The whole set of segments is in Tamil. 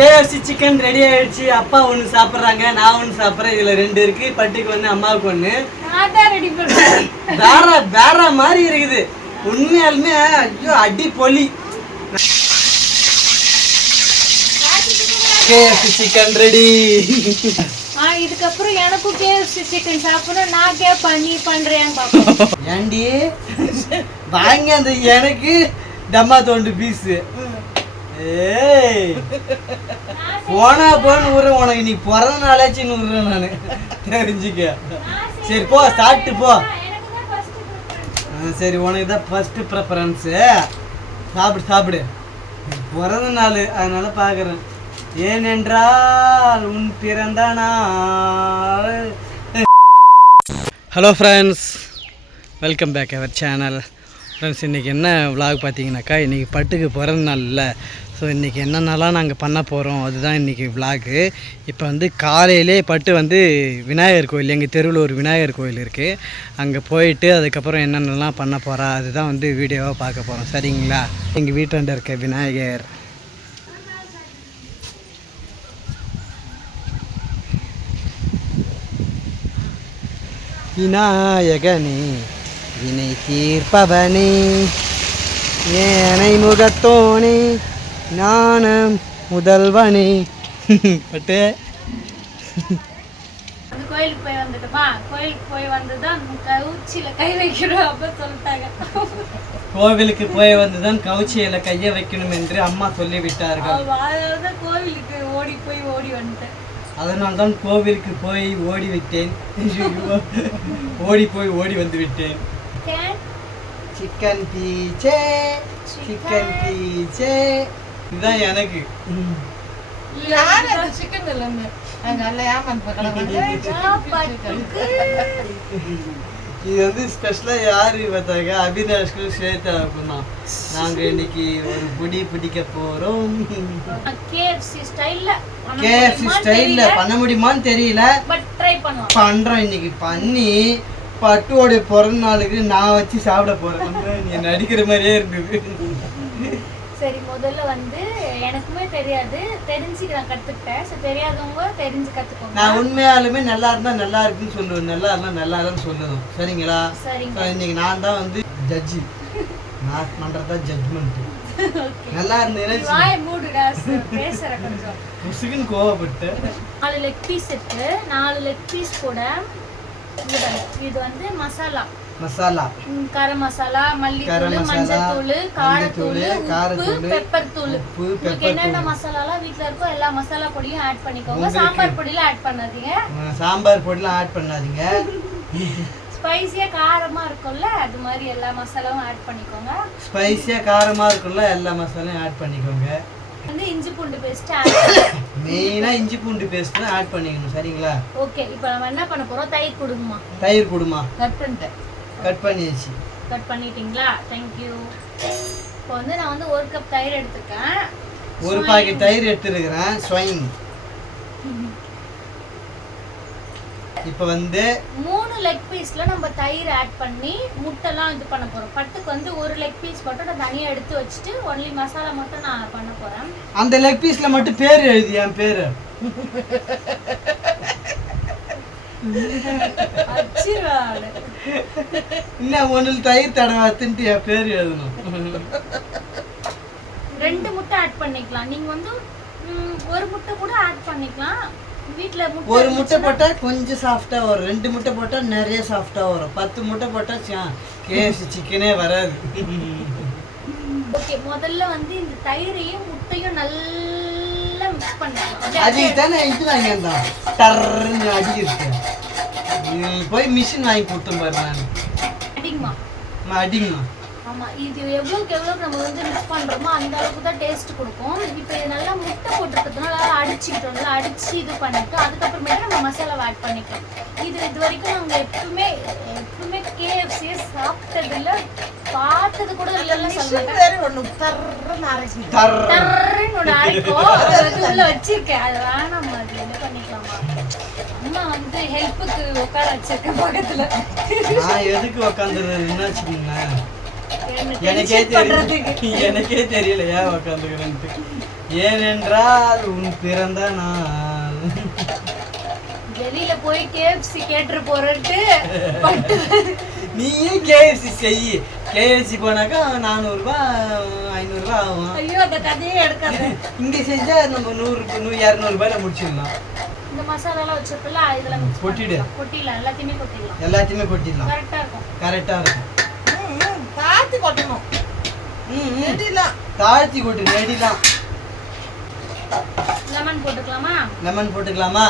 KFC சிக்கன் ரெடி ஆயிடுச்சு. அப்பா ஒன்று சாப்பிட்றாங்க, நான் ஒன்று சாப்பிட்றேன். இதில் 2 இருக்கு. பட்டுக்கு ஒன்று, அம்மாவுக்கு ஒன்று. ரெடி பண்ணுறேன். வேற மாதிரி இருக்குது உண்மையாலுமே. ஐயோ அடி பொலி. KFC chicken ready. இதுக்கப்புறம் எனக்கும் KFC சிக்கன் சாப்பிடணும். நான் கேட்பேன், நீ பண்றேன் பாப்போம். ஏண்டி வாங்க அந்த எனக்கு டம்மா தோண்டு பீஸு. ஏய் போனா போன்னு விடுறேன். உனக்கு நீ பிறந்த நாளாச்சுன்னு விடுறேன் நான், தெரிஞ்சுக்க. சரி போ, சாப்பிட்டு போ. சரி, உனக்கு தான் ஃபர்ஸ்ட் ப்ரிஃபரன்ஸு. சாப்பிடு. பிறந்த நாள், அதனால பார்க்குறேன். ஏனென்றால் உன் பிறந்த நாள். Hello friends, welcome back our channel. Friends, இன்றைக்கி என்ன விலாக் பார்த்தீங்கன்னாக்கா, இன்றைக்கி பட்டுக்கு பிறந்த நாள் இல்லை. ஸோ இன்றைக்கி என்னென்னலாம் நாங்கள் பண்ண போகிறோம் அதுதான் இன்றைக்கி விலாகு. இப்போ காலையிலே பட்டு விநாயகர் கோயில், எங்கள் தெருவில் ஒரு விநாயகர் கோயில் இருக்குது, அங்கே போயிட்டு அதுக்கப்புறம் என்னென்னலாம் பண்ண போகிறா அதுதான் வீடியோவாக பார்க்க போகிறோம். சரிங்களா? எங்கள் வீட்டாண்ட இருக்க விநாயகர். விநாயகனே வினை தீர்ப்பவனே ஏனை முகத்தோனே ஞானம் முதல்வனே. பட்டு கோயிலுக்கு போய் வந்துட்டுமா, கோயிலுக்கு போய் வந்துதான் கவுச்சியில கை வைக்கணும் அப்ப சொல்லிட்டாங்க. கோவிலுக்கு போய் வந்துதான் கவுச்சியில கைய வைக்கணும் என்று அம்மா சொல்லிவிட்டார்கள். அதனாலதான் கோவிலுக்கு ஓடி வந்துட்டேன். அதனால்தான் கோவிலுக்கு போய் ஓடி விட்டேன். ஓடி வந்து விட்டேன். சிக்கன் பீச்சே இதுதான் எனக்கு. இது ஸ்பெஷலா யாரு பார்த்தாங்க, அபினாஷ்க்கும் ஸ்வேதாவுக்கும் தான். நாங்க இன்னைக்கு ஒரு புடி பிடிக்க போறோம். KFC ஸ்டைல்ல பண்ண முடியுமான்னு தெரியல, பண்றோம். இன்னைக்கு பண்ணி பட்டுவோட பிறந்த நாளுக்கு நான் வச்சு சாப்பிட போறேன். நீ நடிக்கிற மாதிரியே இருந்தது. சரி, முதல்ல எனக்குமே தெரியாது, தெரிஞ்சுக்கிறேன், கத்துக்கிட்டேன். சரி, தெரியாதவங்க தெரிஞ்சு கத்துக்கோங்க. நான் உண்மையாலுமே நல்லா இருந்தா நல்லா இருக்குன்னு சொல்லுவேன், நல்லா இருந்தா நல்லா இல்லைன்னு சொல்லுவேன். சரிங்களா? இன்னைக்கு நான் தான் ஜட்ஜி. நான் பண்றதா ஜட்ஜ்மெண்ட். நல்லா இருந்தேன்னா பேசுறேன் கொஞ்சம் முசுகுன்னு கோவப்பட்டு. 4 லெக் பீஸ் இருக்கு. 4 லெக் பீஸ் கூட இது மசாலா, கரம் மசாலா, மல்லித்தூள், மஞ்சத்தூள், காரத்தூள், உப்பு, பெப்பர் தூள். உங்களுக்கு என்னென்ன மசாலாலாம் வீட்ல இருக்கோ எல்லா மசாலா பொடியும் ஆட் பண்ணிக்கோங்க. சாம்பார் பொடியில ஆட் பண்ணாதீங்க. ஸ்பைசியா காரமா இருக்கும்ல, அது மாதிரி எல்லா மசாலாவும் ஆட் பண்ணிக்கோங்க. இஞ்சி பூண்டு பேஸ்ட் மெயினா இஞ்சி பூண்டு பேஸ்ட் ஆட் பண்ணிக்கணும். சரிங்களா? ஓகே, இப்போ நம்ம என்ன பண்ண போறோம்? தயிர் கொடுமா. கட் பண்ணிட்டீங்களா? Thank you. இப்போ நான் 1 கப் தயிர் எடுத்துக்கேன். 1 பாக்கெட் தயிர் எடுத்துக்கிறேன். ஸ்வைங். இப்போ 3 லெக் பீஸ்ல நம்ம தயிர் ஆட் பண்ணி முட்டைலாம் இது பண்ண போறோம். பட்டுக்கு 1 லெக் பீஸ் மட்டும் நான் தனியா எடுத்து வச்சிட்டு ஒன்லி மசாலா மட்டும் நான் பண்ண போறேன். அந்த லெக் பீஸ்ல மட்டும் பேர் எழுதி, என் பேரு இல்ல, ஒன்னு தயிர் தடவாத்துட்டு என் பேர் எழுதணும். 2 முட்டை ஆட் பண்ணிக்கலாம். நீங்க 1 முட்டை கூட ஆட் பண்ணிக்கலாம். வீட்ல ஒரு முட்டை போட்டா கொஞ்சம் சாஃப்டா வரும், 2 முட்டை போட்டா நிறைய சாஃப்டா வரும், 10 முட்டை போட்டா KFC சிக்கனே வராது. ஓகே, முதல்ல இந்த தயிரையும் முட்டையும் நல்லா மிக்ஸ் பண்ணிக்கலாம். அதுக்கு தானே இது வாங்கியிருந்தா டர்ன்னு அடிக்கிருக்கு. போய் மிஷின் வாங்கி கொடுத்தேன் பாரு. நான் அடிங்கம்மா. ஆமா, இது எவ்வளவுக்கு நம்ம மிக்ஸ் பண்றோமோ அந்த அளவுக்கு தான் டேஸ்ட் கொடுக்கும். இப்போ இது நல்லா முட்டை போட்டுக்கிறதுனால அடிச்சுக்கிட்டோம்ல, அடிச்சு இது பண்ணிட்டு அதுக்கப்புறமேட்டு நம்ம மசாலாவை ஆட் பண்ணிக்கலாம். இது வரைக்கும் நாங்க எப்பவுமே KFC சாப்பிட்டதில்ல, பார்த்தது கூட இல்லைன்னு சொல்லுவேன். ஒன்று அரைக்கும் உள்ள வச்சிருக்கேன், அது வேணாம், அது என்ன பண்ணிக்கலாமா? அம்மா ஹெல்ப்புக்கு உட்கார வச்சிருக்கேன் பக்கத்துல. நான் எதுக்கு உட்காந்துருந்தேன்னு வச்சுக்கோங்களேன், எனக்கே தெரியல ஏன் உட்காந்துக்கிறேன்ட்டு. ஏனென்றால் உன் பிறந்த நாள். வெளியில போய் KFC கேட்டு போறேன்ட்டு பட்டு நீயே கேஎஃப்சி செய். கேஎஃப்சி போனாக்கா 400 ரூபாய் 500 ரூபாய் ஆகும். ஐயோ அந்த கதையே எடுக்காத. இங்க செஞ்சா நம்ம 200 ரூபாயில முடிச்சிடலாம். இந்த மசாலாலாம் வச்சிருக்கல இதுல கொட்டிடு. கொட்டிடலாம், எல்லாத்தையுமே எல்லாத்தையுமே கொட்டிடலாம். கரெக்டா இருக்கும். கரெக்டா இருக்கும். தாத்தி கொட்டணும். நெடிலாம் தாழ்த்தி கொட்டு நெடிலாம். லெமன் போட்டுக்கலாமா? லெமன் போட்டுக்கலாமா?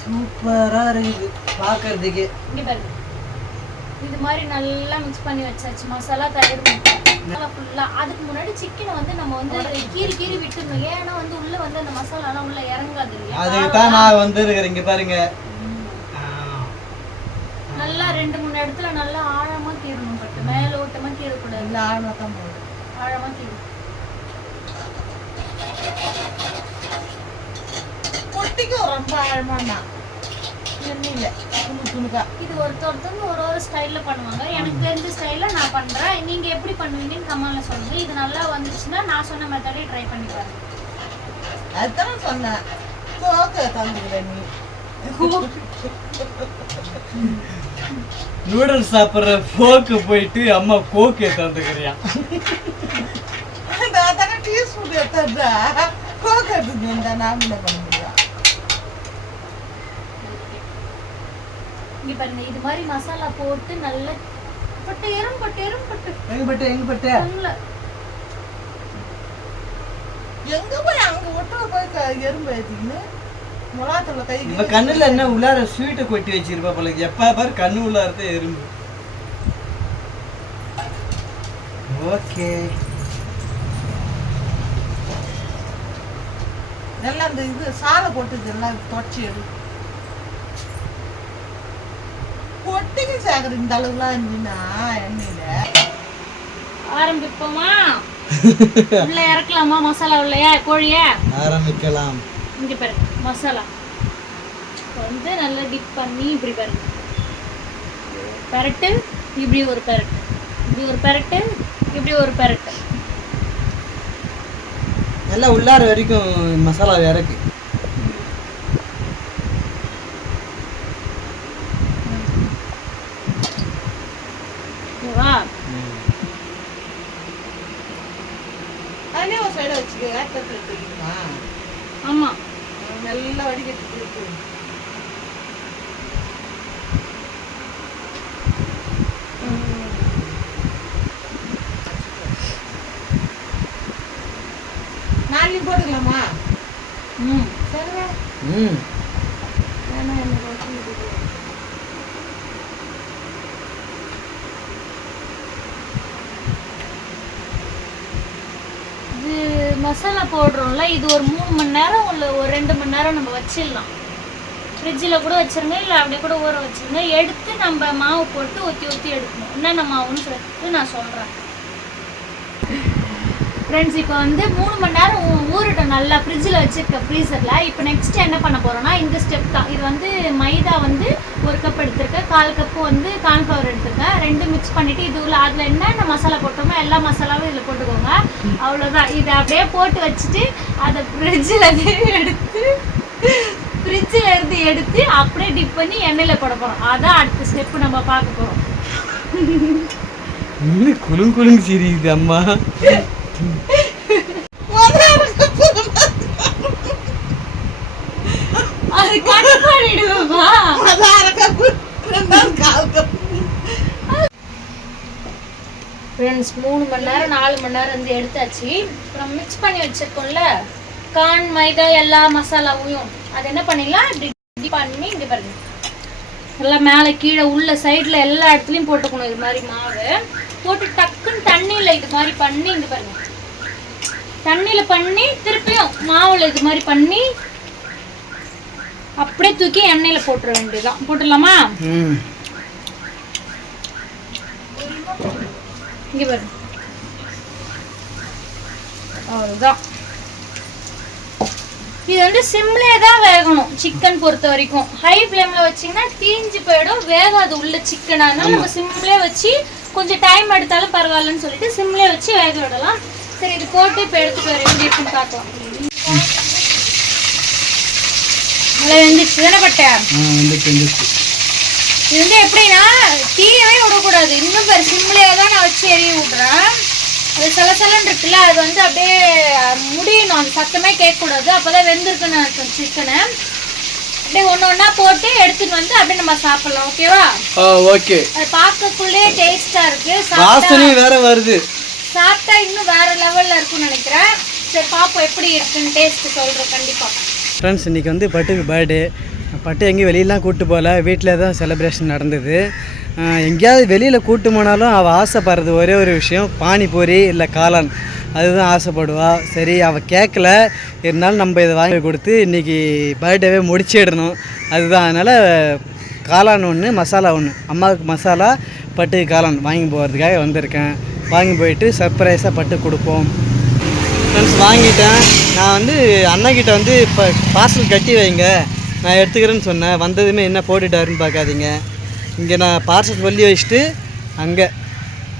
சூப்பரா இருக்குது பார்க்கிறதுக்கு. இங்க பாருங்க, இது மாதிரி நல்லா மிக்ஸ் பண்ணி வச்சாச்சு. மசாலா தயிர் மசாலா ஃபுல்லா. அதுக்கு முன்னாடி சிக்கனை வந்து நம்ம வந்து கீறி கீறி விட்டுடணும். ஏன்னா வந்து உள்ள வந்து அந்த மசாலாலாம் உள்ள இறங்காது இல்லையா? அதுக்கு தான் நான் வந்துருக்கிறேன். இங்க பாருங்க, நல்லா 2-3 இடத்துல நல்லா ஆழமா கீறணும். பட்டு மேல ஓட்டமா கீறக்கூடாது. இந்த ஆழமா தான் போடும். ஆழமா கீறு. கொட்டிக்கும் ரொம்ப ஆழமானா எண்ணெயில துணுக்கா. இது ஒருத்தவங்க ஒரு ஸ்டைல்ல பண்ணுவாங்க. எனக்கு தெரிஞ்ச ஸ்டைல்ல நான் பண்றேன். நீங்க எப்படி பண்ணுவீங்கன்னு கமெண்ட்ல சொல்லுங்க. இது நல்லா வந்துச்சுன்னா நான் சொன்ன மெத்தடே ட்ரை பண்ணி பாருங்க. அதுதான் சொன்னேன். கோக்கு தந்துக்கிறேன் நீ. நூடுல்ஸ் சாப்பிட்ற போக்கு போயிட்டு அம்மா கோக்கு தந்துக்கிறியா? அதான டீஸ்பூன் எடுத்தா கோக்கு எடுத்துட்டு நாம என்ன பண்ண முடியும்? இங்க பாருங்க, இது மாதிரி மசாலா போட்டு நல்லா பட்டு எங்க பட்டு நல்லா எங்க போய் அங்க ஒட்டுல போய் எறும்பு ஏத்திக்கின்னு முலாத்துல கை இவ கண்ணுல என்ன உள்ளார ஸ்வீட்டை கொட்டி வச்சிருப்பா போல. எப்ப பாரு கண்ணு உள்ளாரத எறும்பு. ஓகே, நல்லா அந்த இது சாலை போட்டு எல்லாம் தொடச்சி எடு. கொட்டிக்கு சேகர இந்த அளவுலாம் இருந்துன்னா எண்ணெயில ஆரம்பிப்போமா? உள்ள இறக்கலாமா மசாலா? உள்ளயா கோழிய ஆரம்பிக்கலாம். இங்க பாருங்க, மசாலா வந்து நல்லா டிப் பண்ணி இப்படி பாருங்க. பெரட்டு, இப்படி ஒரு பெரட்டு, இப்படி ஒரு பெரட்டு, இப்படி ஒரு பெரட்டு. நல்லா உள்ளார வரைக்கும் மசாலா இறக்கு. ஓகேவா? அதே ஒரு சைட வச்சுக்க. தட்டு எடுத்துக்கிட்டுமா ஆமா, நல்லா வடிகட்டி இருக்கு. நாளைக்கு போட்டுக்கலாமா? சரிவா. வேணா என்ன இது மசாலா போடுறோம்ல, இது ஒரு 3 மணி நேரம் இல்லை ஒரு 2 மணி நேரம் நம்ம வச்சிடலாம். ஃப்ரிட்ஜில் கூட வச்சுருங்க, இல்லை அப்படியே கூட ஊற வச்சுருங்க. எடுத்து நம்ம மாவு போட்டு ஊற்றி எடுக்கணும். என்னென்ன மாவுன்னு சொல்லிட்டு நான் சொல்கிறேன் ஃப்ரெண்ட்ஸ். இப்போ வந்து 3 மணி நேரம் ஊறட்டும் நல்லா ஃப்ரிட்ஜில் வச்சுருக்க ஃப்ரீசரில். இப்போ நெக்ஸ்ட் என்ன பண்ண போகிறோன்னா இந்த ஸ்டெப் தான். இது வந்து மைதா வந்து 1 கப் எடுத்திருக்கேன், 1/4 கப்பு வந்து கார்ன்ஃப்ளவர் எடுத்திருக்கேன். 2 மிக்ஸ் பண்ணிவிட்டு இது உள்ள அதில் என்னென்ன மசாலா போட்டோமோ எல்லா மசாலாவும் இதில் போட்டுக்கோங்க. அவ்வளோதான். இதை அப்படியே போட்டு வச்சுட்டு அதை ஃப்ரிட்ஜில் இருந்து எடுத்து அப்படியே டிப் பண்ணி எண்ணெயில் போட போகிறோம். அதான் அடுத்த ஸ்டெப்பு நம்ம பார்க்க போகிறோம். குலுங்கு சிரிக்குது அம்மா. அது கட் பண்ணிடுவோமா? ஃப்ரெண்ட்ஸ் 3 மணி நேரம் 4 மணி நேரம் வந்து எடுத்தாச்சு. அப்புறம் மிக்ஸ் பண்ணி வச்சிருக்கோம்ல கார்ன் மைதா எல்லா மசாலாவையும் அது என்ன பண்ணிடலாம் இப்படி பண்ணி இங்கே பாருங்க எல்லாம் மேலே கீழே உள்ள சைடில் எல்லா இடத்துலையும் போட்டுக்கணும். இது மாதிரி மாவு போட்டு டக்குன்னு தண்ணியில் இது மாதிரி பண்ணி இங்கே பாருங்க தண்ணியில் பண்ணி திருப்பியும் மாவில் இது மாதிரி பண்ணி அப்படியே தூக்கி எண்ணெயில் போட்டுற வேண்டியதுதான். போட்டுடலாமா? இங்கே பாருங்க அவ்வளோதான். இது வந்து சிம்லே தான் வேகணும் சிக்கன் பொறுத்த வரைக்கும். ஹை ஃப்ளேமில் வச்சிங்கன்னா தீஞ்சு போயிடும், வேகாது உள்ள சிக்கன். அதனால நம்ம சிம்லே வச்சு கொஞ்சம் டைம் எடுத்தாலும் பரவாயில்லன்னு சொல்லிட்டு சிம்லே வச்சு வேக விடலாம். சரி, இது போட்டு இப்போ எடுத்துட்டு வர எப்படி இருக்குன்னு பார்க்கலாம். நல்லா வெந்துச்சு தானே பட்டை? இது வந்து எப்படின்னா தீயவே விடக்கூடாது. இன்னும் பேர் சிம்லேயே தான் நான் வச்சு எரிய விட்றேன். அது சலசலன்னு இருக்குல்ல, அது வந்து அப்படியே முடியணும், அந்த சத்தமே கேட்கக்கூடாது. அப்போதான் வெந்திருக்குன்னு அர்த்தம் சிக்கனை. அப்படியே ஒன்று ஒன்றா போட்டு எடுத்துட்டு வந்து அப்படியே நம்ம சாப்பிடலாம். ஓகேவா? ஓகே. அது பார்க்கக்குள்ளே டேஸ்டா இருக்கு, வாசனையும் வேற வருது. சாப்பிட்டா இன்னும் வேற லெவல்ல இருக்கும்னு நினைக்கிறேன். சரி, பாப்போம் எப்படி இருக்குன்னு, டேஸ்ட் சொல்றேன் கண்டிப்பா. ஃப்ரெண்ட்ஸ், இன்றைக்கி வந்து பட்டுக்கு பர்த்டே. பட்டு எங்கேயும் வெளியெலாம் கூப்பிட்டு போகல, வீட்டில் தான் செலிப்ரேஷன் நடந்தது. எங்கேயாவது வெளியில் கூப்பிட்டு போனாலும் அவள் ஆசைப்படுறது ஒரே ஒரு விஷயம், பானிபூரி இல்லை காளான், அதுதான் ஆசைப்படுவா. சரி, அவள் கேட்கல, இருந்தாலும் நம்ம இதை வாங்கி கொடுத்து இன்றைக்கி பர்த்டேவே முடிச்சிடணும். அதுதான், அதனால் காளான் ஒன்று, மசாலா ஒன்று, அம்மாவுக்கு மசாலா, பட்டுக்கு காளான் வாங்கி போகிறதுக்காக வந்திருக்கேன். வாங்கி போயிட்டு சர்ப்ரைஸாக பட்டு கொடுப்போம். ஃப்ரெண்ட்ஸ், வாங்கிட்டேன். நான் வந்து அண்ணாக்கிட்ட வந்து இப்போ பார்சல் கட்டி வைங்க, நான் எடுத்துக்கிறேன்னு சொன்னேன். வந்ததுமே என்ன போட்டுட்டாருன்னு பார்க்காதீங்க. இங்கே நான் பார்சல் சொல்லி வச்சுட்டு அங்கே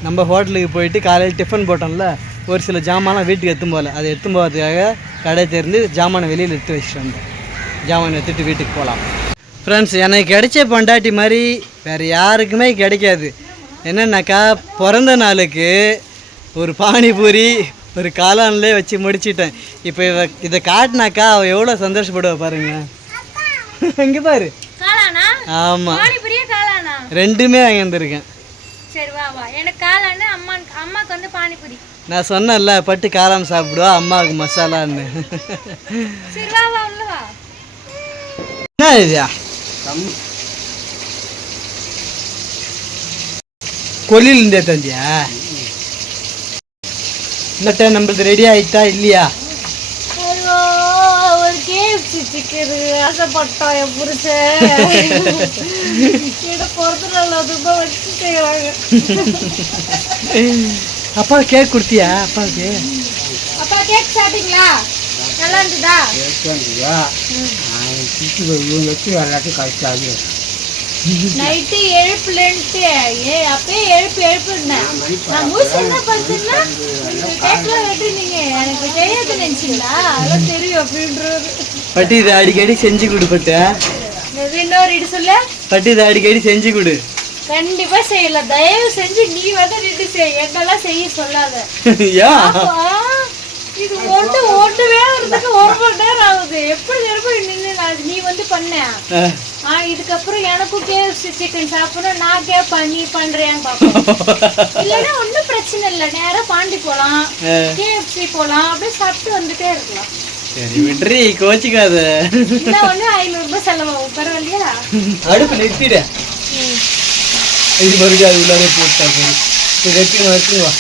நம்ம ஹோட்டலுக்கு போயிட்டு காலையில் டிஃபன் போட்டோம்ல, ஒரு சில ஜாமான்லாம் வீட்டுக்கு எடுத்துன்னு போகல, அதை எடுத்துன்னு போகிறதுக்காக கடை திறந்து ஜாமானை வெளியில் எடுத்து வச்சுட்டு வந்தேன். ஜாமான் எடுத்துகிட்டு வீட்டுக்கு போகலாம். ஃப்ரெண்ட்ஸ், எனக்கு கிடைச்ச பொண்டாட்டி மாதிரி வேறு யாருக்குமே கிடைக்காது. என்னன்னாக்கா, பிறந்த நாளுக்கு ஒரு பானிபூரி ஒரு காளான்லேயே வச்சு முடிச்சிட்டேன். இப்போ இதை காட்டினாக்கா அவள் எவ்வளோ சந்தோஷப்படுவா பாருங்க. இங்கே பாரு. காளானா? ஆமாம், பானிபூரியா காளானா? ரெண்டுமே வாங்கி வந்திருக்கேன். சரி, வா வா. எனக்கு காளானு, அம்மாக்கு வந்து பானிபூரி. நான் சொன்னேன்ல, பட்டு காளான் சாப்பிடுவா, அம்மாவுக்கு மசாலான்னு. சரி, வா வா, உள்ள வா. என்ன இதுயா கொல்லில் இருந்தே தந்தியா? இல்லட்ட நம்மளுக்கு ரெடி ஆகிட்டா இல்லையா? ஒரு கேஎஃப்சி சிக்கன் ஆசைப்பட்டோம் என் புருஷன். பொறுத்து நல்லா துப்பா வச்சு செய்யறாங்க. அப்பா கேக் கொடுத்தியா? அப்பாவுக்கு அப்பா கேக் சாப்பிட்டீங்களா? நல்லா இருந்துதா? நைட்டு எழுப்புலன்ட்டு அப்பயே எழுப்புனேன். நான் மூச்சு என்ன பார்த்தேன்னா கேட்கலாம் வெட்டுனீங்க, எனக்கு தெரியாது நினைச்சிங்களா? அதெல்லாம் தெரியும் அப்படின்றது. பட்டு இதை அடிக்கடி செஞ்சு கொடுப்பட்ட. இன்னொரு இடி சொல்ல, பட்டு இதை அடிக்கடி செஞ்சு கொடு. கண்டிப்பா செய்யல, தயவு செஞ்சு நீ வந்து நின்று செய், என்னெல்லாம் செய்ய சொல்லாத. இது ஓட்டு வேறதுக்கு 1 மணி நேரம் ஆகுது. எப்படி நின்று நீ வந்து பண்ண. இதுக்கப்புறம் எனக்கும் கேஎஃப்சி சிக்கன் சாப்பிடணும், நான் கேட்பேன் நீ பண்றியான்னு பாப்போம். இல்லைன்னா ஒன்றும் பிரச்சனை இல்லை, நேரம் பாண்டி போகலாம், கேஎஃப்சி போகலாம், அப்படியே சாப்பிட்டு வந்துட்டே இருக்கலாம். சரி விட்ரி, கோச்சிக்காத. இன்னும் ஒன்று 500 ரூபாய் செலவாகும், பரவாயில்லையா? அடுப்பு நிறுத்திட. இது மறுபடியும் அது உள்ளாரே போட்டா சரி. வச்சுங்க வா.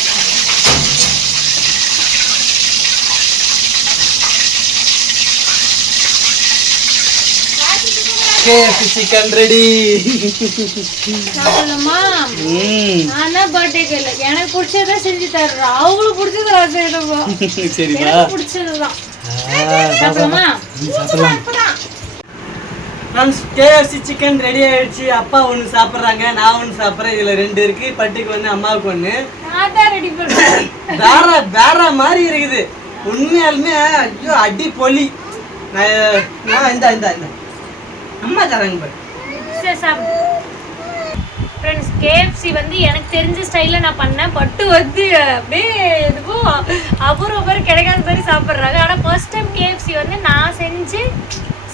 KFC chicken ready. சாப்பிடலாமா? நான் பர்த்டேக்கு இல்லை, எனக்கு பிடிச்சதான் செஞ்சு தர்றேன், அவங்களுக்கு பிடிச்சது நான் செய்யணும். சரிப்பா, பிடிச்சதுதான். சாப்பிடலாமா? ஃப்ரெண்ட்ஸ், கேஎஃப்சி சிக்கன் ரெடி ஆயிடுச்சு. அப்பா ஒன்று சாப்பிட்றாங்க, நான் ஒன்று சாப்பிட்றேன். இதில் 2 இருக்கு. பட்டுக்கு ஒன்று, அம்மாவுக்கு ஒன்று. நான் தான் ரெடி பண்ணுறேன். வேற மாதிரி இருக்குது உண்மையாலுமே. ஐயோ அடி பொலி. நான் இந்த அம்மா தராங்க பாரு. சரி, சாப்பிடு. ஃப்ரெண்ட்ஸ், கேஎஃப்சி வந்து எனக்கு தெரிஞ்ச ஸ்டைலில் நான் பண்ணேன். பட்டு வந்து அப்படியே எதுவும் அபூர்வம் கிடைக்காத மாதிரி சாப்பிட்றாங்க. ஆனால் ஃபர்ஸ்ட் டைம் கேஎஃப்சி வந்து நான் செஞ்சு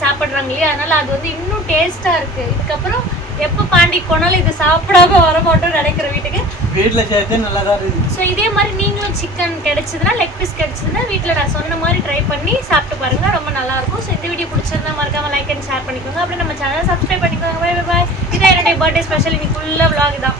சாப்பிட்றாங்க இல்லையா, அதனால அது வந்து இன்னும் டேஸ்ட்டாக இருக்குது. இதுக்கப்புறம் எப்போ பாண்டிக்கு போனாலும் இது சாப்பிடாம வர மாட்டோம்னு நினைக்கிற வீட்டில் சேர்த்து நல்லா தான் இருக்குது. ஸோ இதே மாதிரி நீங்களும் சிக்கன் கிடைச்சதுன்னா, லெக் பீஸ் கிடைச்சதுன்னா வீட்டில் நான் சொன்ன மாதிரி ட்ரை பண்ணி சாப்பிட்டு பாருங்க, ரொம்ப நல்லாயிருக்கும். ஸோ இந்த வீடியோ பிடிச்சிருந்தா மறக்காம லைக் அண்ட் ஷேர் பண்ணிக்கோங்க. அப்படியே நம்ம சேனலை சப்ஸ்கிரைப் பண்ணிக்கோங்க. Bye bye. இதான் என்னுடைய பர்த்டே ஸ்பெஷல், இன்னைக்கு ஃபுல்லாக vlog தான்.